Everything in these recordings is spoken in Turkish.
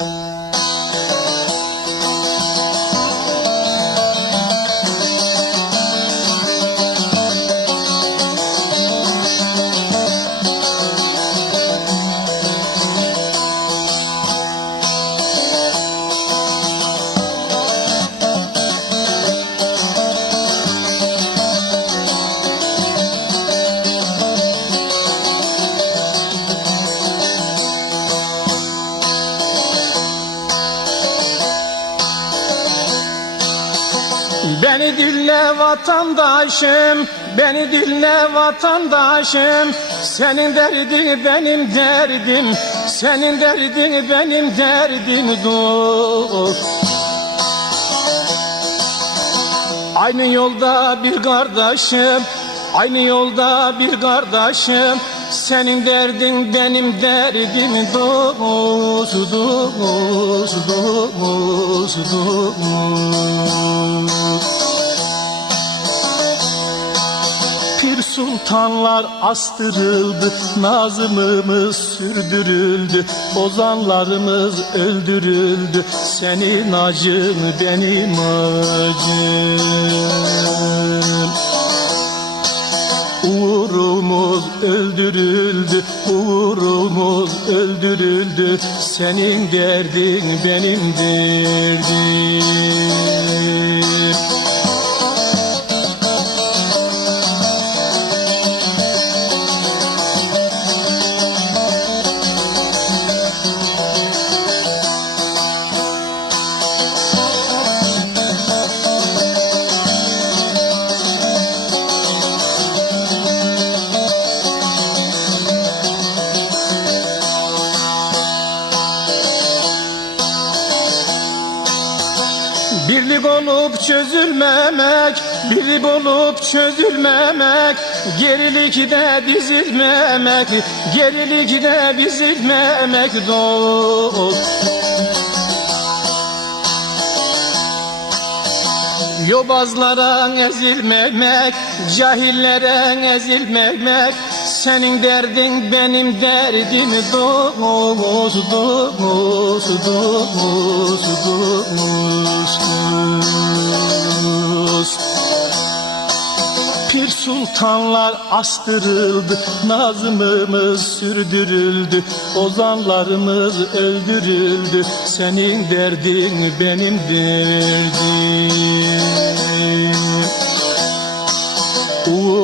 Uh... Beni dinle vatandaşım, beni dinle vatandaşım. Senin derdin benim derdim, senin derdin benim derdim dur. Aynı yolda bir kardeşim, aynı yolda bir kardeşim. Senin derdin benim derdim dost, dost, dost, dost. Pir sultanlar astırıldı, nazımımız sürdürüldü, ozanlarımız öldürüldü, senin acın benim acım. Uğrumuz öldürüldü, uğrumuz öldürüldü, senin derdin benim derdim. Birlik olup çözülmemek, birlik olup çözülmemek, gerilikte dizilmemek, gerilikte dizilmemek dost. Yobazlara ezilmemek, cahillere ezilmemek, senin derdin benim derdim dost, dost, dost, dost. Pir sultanlar astırıldı, nazımımız sürdürüldü, ozanlarımız öldürüldü, senin derdin benim derdim.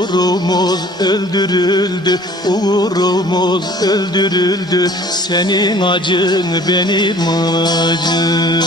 Uğrumuz öldürüldü, uğrumuz öldürüldü, senin acın benim acım.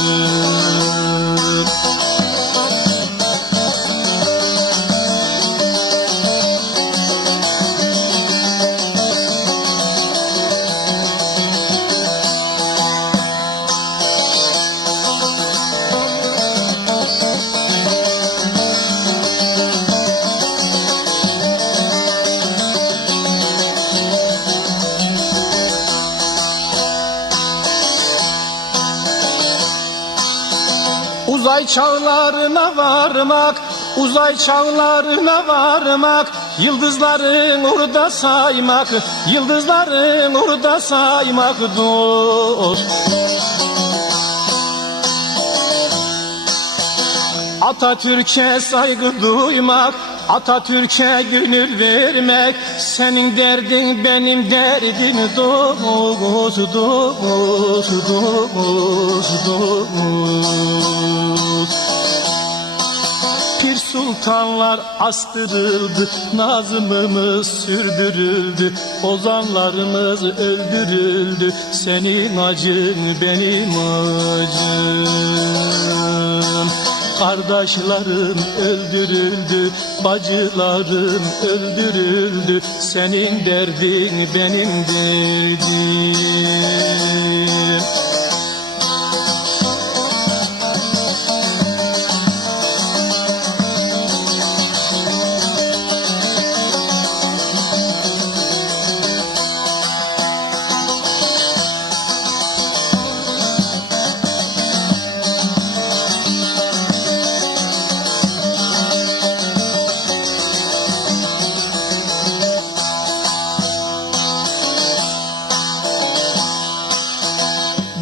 Uzay çağlarına varmak, uzay çağlarına varmak, yıldızların orada saymak, yıldızların orada saymak dost. Atatürk'e saygı duymak, Atatürk'e gönül vermek, senin derdin benim derdim dost, dost, dost, dost. Pir sultanlar astırıldı, nazımımız sürdürüldü, ozanlarımız öldürüldü, senin acın benim acım. Kardeşlerim öldürüldü, bacılarım öldürüldü, senin derdin benim derdim.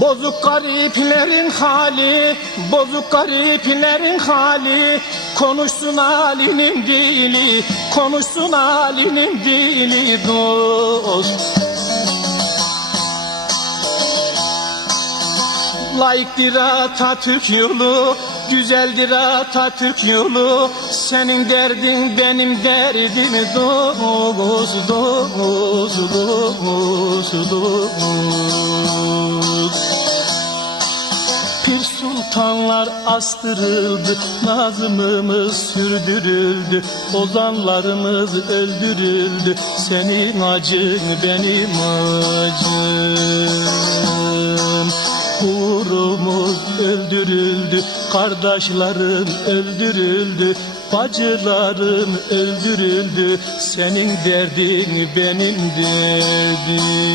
Bozuk gariplerin hali, bozuk gariplerin hali. Konuşsun halinin dili, konuşsun halinin dili dost. Layıktır Atatürk yolu, güzeldir Atatürk yolu. Senin derdin benim derdim dost, dost, dost, dost sultanlar astırıldı, nazımımız sürdürüldü, ozanlarımız öldürüldü, senin acın benim acım. Uğrumuz öldürüldü, kardeşlerim öldürüldü, bacılarım öldürüldü, senin derdin benim derdim.